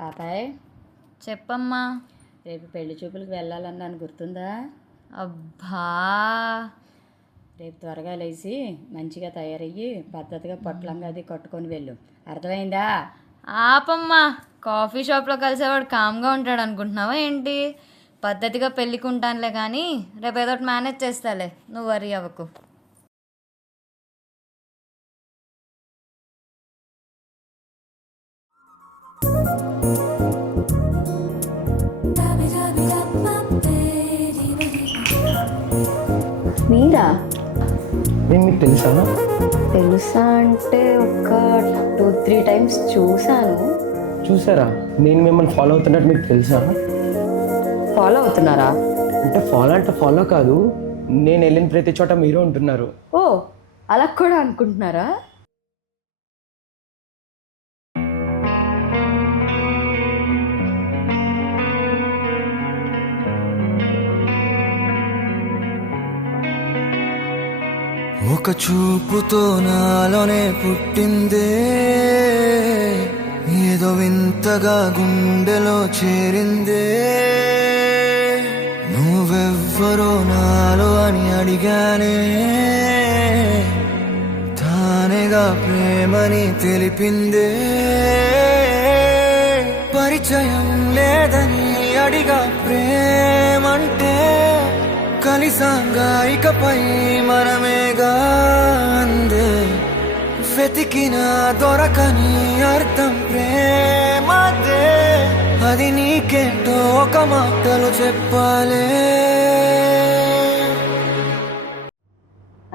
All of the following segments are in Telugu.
పాపాయ్, చెప్పమ్మా. రేపు పెళ్లి చూపులకు వెళ్ళాలన్నాను, గుర్తుందా? అబ్బా, రేపు త్వరగా లేచి మంచిగా తయారయ్యి పద్ధతిగా పొట్లంగా అది కట్టుకొని వెళ్ళు, అర్థమైందా? ఆపమ్మా. కాఫీ షాప్లో కలిసేవాడు కామ్గా ఉంటాడు అనుకుంటున్నావా ఏంటి? పద్ధతిగా పెళ్ళికుంటానులే కానీ రేపు ఏదో ఒకటి మేనేజ్ చేస్తాలే, నువ్వు వరీ అవ్వకు. మీరా? నేను మీకు తెలుసా? తెలుసా అంటే ఒక 2-3 టైమ్స్ చూశాను. చూసారా? నేను మిమ్మల్ని ఫాలో అవుతున్నట్టు మీకు తెలుసా? ఫాలో అవుతున్నారా? అంటే ఫాలో కాదు, నేను వెళ్ళిన ప్రతి చోట మీరు ఉంటున్నారు. ఓ, అలా కూడా అనుకుంటున్నారా? ఒక చూపుతో నాలోనే పుట్టిందే, ఏదో వింతగా గుండెలో చేరిందే. నువ్వెవ్వరో నాలో అని అడిగానే, తానేగా ప్రేమని తెలిపిందే. పరిచయం లేదని అడిగా ప్రేమంటే, కలిసాంగా ఇకపై మనమేగా అందే. వెతికినా దొరకని అర్థం ప్రేమదే, అది నీకేంటో ఒక మాటలు చెప్పాలే.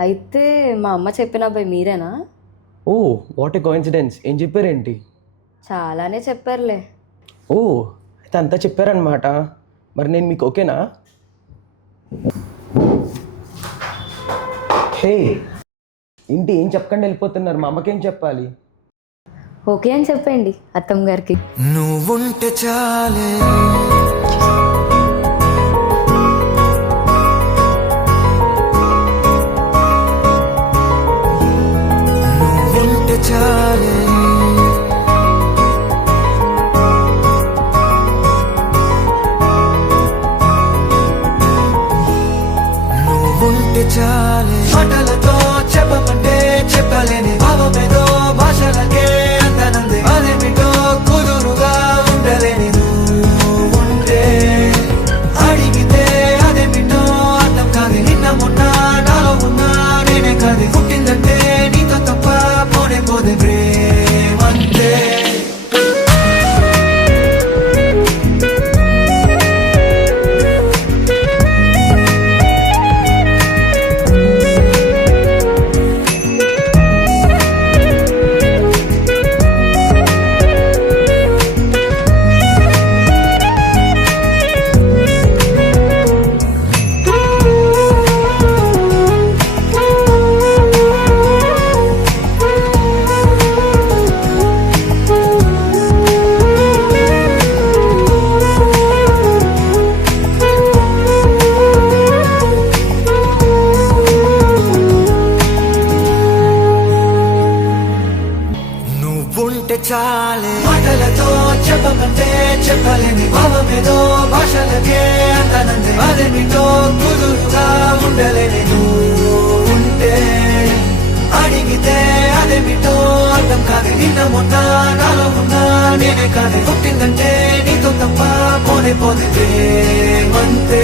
అయితే మా అమ్మ చెప్పిన అబ్బాయి మీరేనా? ఓ, వాట్ ఏ కోఇన్సిడెన్స్. ఏం చెప్పారేంటి? చాలానే చెప్పారులే. ఓ, అయితే అంతా చెప్పారనమాట. మరి నేను మీకు ఓకేనా? హే, ఏంటి ఏం చెప్పకుండా వెళ్ళిపోతున్నారు? మా అమ్మకేం చెప్పాలి? ఓకే అని చెప్పండి అత్తమ్మ గారికి. నువ్వుంటే చాలే, నువ్వుంటే చాలే. నువ్వుంటే చాలే, మాటలతో చెప్పమంటే చెప్పలేని భావమేదో భాషలకే అందనందే. అదేమిటో కుదురుగా ఉండలేని నువ్వుంటే, అడిగితే అదేమిటో అర్థం కాదు. నిన్న మొన్న నాలో ఉన్నా నేనే కాదు, పుట్టిందంటే నీతో తప్ప పోనే పోదే ప్రేమంతే. నువ్వుంటే చాలే, మాటలతో చెప్పమంటే చెప్పలేని భావమేదో భాషలకే అందనందే. అదేమిటో కుదురుగా ఉండలేని నువ్వుంటే, అడిగితే అదేమిటో అర్థం కాదు. నిన్న మొన్న నాలో ఉన్నా నేనే కాదు, పుట్టిందంటే నీతో తప్ప పోనే పోదే ప్రేమంతే.